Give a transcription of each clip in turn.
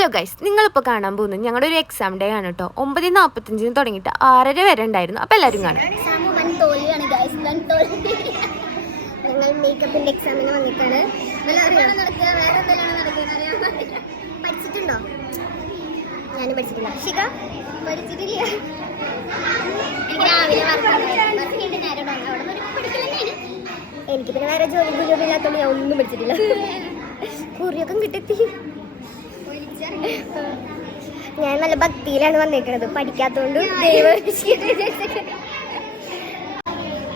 Hello guys, നിങ്ങളിപ്പോൾ കാണാൻ പോകുന്നത് ഞങ്ങളുടെ ഒരു എക്സാം ഡേ ആണ് കേട്ടോ. 9:45 തുടങ്ങിയിട്ട് 6:30 വരെ ഉണ്ടായിരുന്നു. അപ്പോൾ എല്ലാവരും കാണാം. ഞങ്ങൾ മേക്കപ്പിന്റെ എക്സാമിന് വന്നിട്ടാണ്. പഠിച്ചിട്ടുണ്ടോ? ഞാനും പഠിച്ചിട്ടില്ല. ശിഖ പഠിച്ചിട്ടില്ല. എനിക്ക് രാവിലെ എനിക്ക് പിന്നെ വേറെ ജോലി ഇല്ലാത്തതുകൊണ്ട് ഞാൻ ഒന്നും പഠിച്ചിട്ടില്ല. കുറിയൊക്കെ കിട്ടി. ഞാൻ നല്ല ഭക്തിയിലാണ് വന്നിട്ടുള്ളത്, പഠിക്കാത്തതുകൊണ്ട്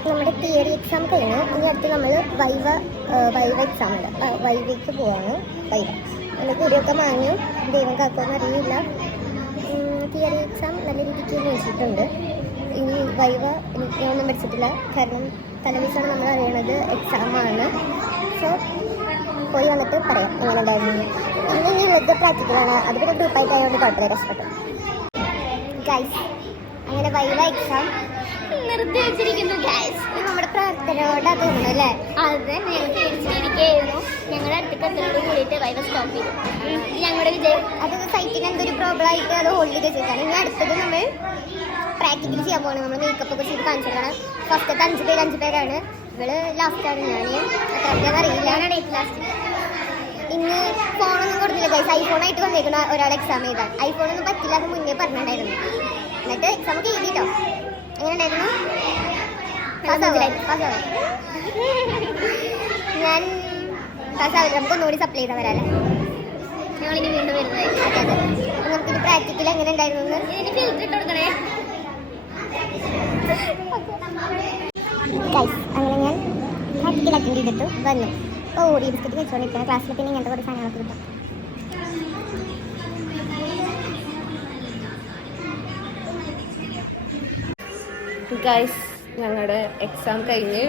നമ്മുടെ തിയറി എക്സാം കഴിഞ്ഞു. ഇനി അടുത്ത് നമ്മൾ വൈവ എക്സാം ഉണ്ട്. വൈവയ്ക്ക് പോവാണ്. വൈവ എൻ്റെ കുടിയൊക്കെ മാഞ്ഞു, ദൈവം കാക്കുമെന്ന് അറിയില്ല. തിയറി എക്സാം നല്ല രീതിക്ക് നോക്കിയിട്ടുണ്ട്. ഇനി വൈവ ഞാനൊന്നും പഠിച്ചിട്ടില്ല, കാരണം തലേദിവസമാണ് നമ്മൾ അറിയണത് എക്സാമാണ്. സോ പോയി വന്നിട്ട് പറയാം എങ്ങനെ ഉണ്ടായിരുന്നു. ഇനി ഉള്ളത് പ്രാക്ടിക്കലാണ്. അത് പിന്നെ ഗ്രൂപ്പായിട്ട് ആയതുകൊണ്ട് കുഴപ്പമില്ല, കഷ്ടപ്പെട്ടു. ഗൈസ്, അങ്ങനെ വൈവ എക്സാം നിർത്തി വെച്ചിരിക്കുന്നു. ഗൈസ്, നമ്മുടെ പ്രാർത്ഥനയോടെ തോന്നുന്നു അല്ലേ? അതെ, ഞങ്ങൾ പേടിച്ചിരിക്കുകയായിരുന്നു. ഞങ്ങളുടെ അടുത്തേക്ക് എത്തുന്നതോട് കൂടിയിട്ട് വൈവ സ്റ്റോപ്പ് ചെയ്തു. ഞങ്ങളുടെ വിജയം അത് സൈറ്റിന് എന്തൊരു പ്രോബ്ലം ആയിട്ട് അത് ഹോൾഡ് ചെയ്ത് വെച്ചിട്ടാണ്. ഇനി അടുത്തത് നമ്മൾ പ്രാക്ടിക്കൽ ചെയ്യാൻ പോകണം. നമ്മൾ മേക്കപ്പ് ഒക്കെ ചെയ്ത് കാണിച്ചിട്ടാണ്. ഫസ്റ്റത്തെ 5 പേരാണ്. ഇവള് ലാസ്റ്റാണ്. ഞാൻ എത്രയാണെന്ന് അറിയില്ല. Date last. ഇന്ന് ഫോണൊന്നും കൊടുത്തില്ല ഗൈസ്. ഐഫോണായിട്ട് വന്നേക്കുന്ന ഒരാൾ എക്സാം ചെയ്താൽ ഐഫോണൊന്നും പറ്റില്ല എന്ന് മുന്നേ പറഞ്ഞിട്ടുണ്ടായിരുന്നു. എന്നിട്ട് എക്സാം ഒക്കെ എഴുതിട്ടോ. എങ്ങനെ ഉണ്ടായിരുന്നു? ഞാൻ പാസ്സാവില്ല. നമുക്ക് ഒന്നുകൂടി സപ്ലൈ ചെയ്താൽ വരാല്ലേ? ഞങ്ങളിനി വീണ്ടും വരുന്നത്. അതെ അതെ. നമുക്കിനി പ്രാക്ടിക്കൽ എങ്ങനെ ഉണ്ടായിരുന്നു ഫിൽറ്റർ ഇട്ട് കൊടുക്കണേ. അങ്ങനെ ഞാൻ പ്രാക്ടിക്കൽ അറ്റൻഡ് ചെയ്തിട്ട് വന്നു. ഓടി ബിസ്ക്കറ്റ് കഴിച്ചുകൊണ്ടിരിക്കുകയാണ്. ക്ലാസ്സിൽ പിന്നെ ഇങ്ങനത്തെ കുറേ സാധനങ്ങളൊക്കെ കിട്ടും. ഗൈസ്, ഞങ്ങളുടെ എക്സാം കഴിഞ്ഞ്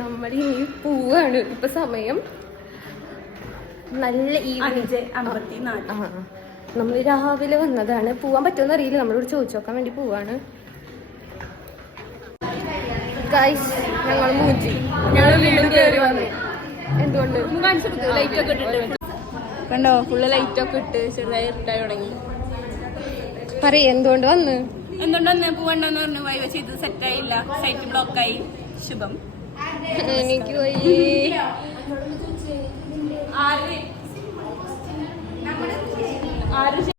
നമ്മൾ ഇനി പോവാണ്. ഇപ്പൊ സമയം നല്ല നമ്മൾ രാവിലെ വന്നതാണ്. പോവാൻ പറ്റുമെന്ന് അറിയില്ല. നമ്മളോട് ചോദിച്ചു നോക്കാൻ വേണ്ടി പോവാണ്. ഗൈസ്, ഞങ്ങൾ മൂഞ്ചി. ഞങ്ങൾ വീണ്ടും കയറി വന്നു. എന്തുകൊണ്ട് ലൈറ്റ് ഒക്കെ ഇട്ടിട്ട് കണ്ടോ? ഫുള്ള് ലൈറ്റ് ഒക്കെ ഇട്ട് ചെറുതായി ഇരുട്ടായി തുടങ്ങി. പറയ എന്തുകൊണ്ട് വന്ന്? എന്തുകൊണ്ടൊന്ന് പോവണ്ടെന്ന് പറഞ്ഞു. വൈവ ചെയ്ത് സെറ്റായില്ല, സൈറ്റ് ബ്ലോക്കായി. ശുഭം. എനിക്ക് പോയി. ആര്